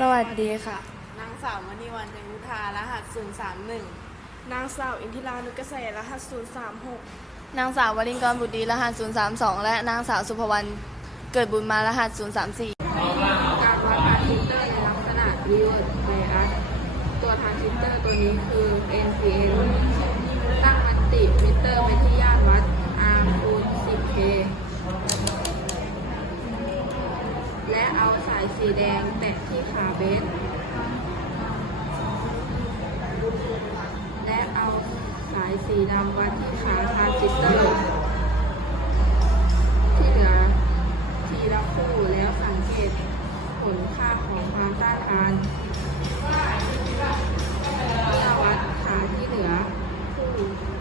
สวัสดีค่ะ นางสาวมณีวันจันยุทธารหัส 031 นางสาวอินทิรานุกเกษตรรหัส 036 นางสาววลิงกรบุตรดีรหัส 032 และนางสาวสุภวรรณเกิดบุญมารหัส 034 การวัดทรานซิสเตอร์ในลักษณะ reverse bias ตัวทรานซิสเตอร์ตัวนี้คือ NPN และเอาสายสีแดงแตะที่ขาเบส และเอาสายสีดำวัดที่ขาทรานซิสเตอร์ที่เหลือทีละคู่แล้วสังเกตผลค่าของความต้านทานเมื่อวัดขาที่เหลือคู่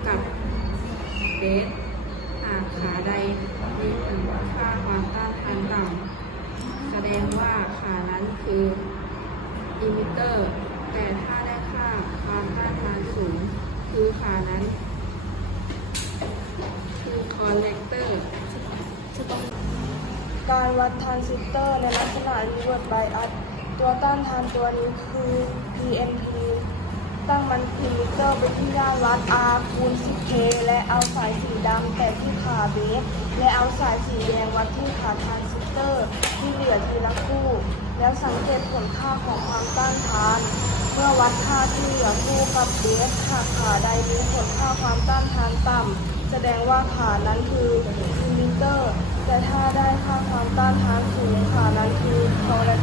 กับเบสหากขาใดมีผลค่าความต้านทานต่ำแสดงว่าขา นั้คืออิมิเตอร์ แต่ถ้าได้ค่าความต้านทานสูง คือขานั้น คือคอนเลกเตอร์ การวัดทรานซิสเตอร์ในลักษณะ reverse bias ตัวต้านทานตัวนี้คือ PNP ตั้งมันพิมิเตอร์ไปที่ย่านวัด R คูณ 10K และเอาสายสีดำแต่ที่ขาเบสและเอาสายสีแดงวัดที่ขาทรานซิสเตอร์ ที่เหลือทีละคู่ แล้วสังเกตผลค่าของความต้านทาน เมื่อวัดค่าที่เหลือคู่กับเบสหากขาใดมีผลค่าความต้านทานต่ำแสดงว่าขานั้นคืออิมิเตอร์ แต่ถ้าได้ค่าความต้านทานสูงขานั้นคือคอเลกเตอร์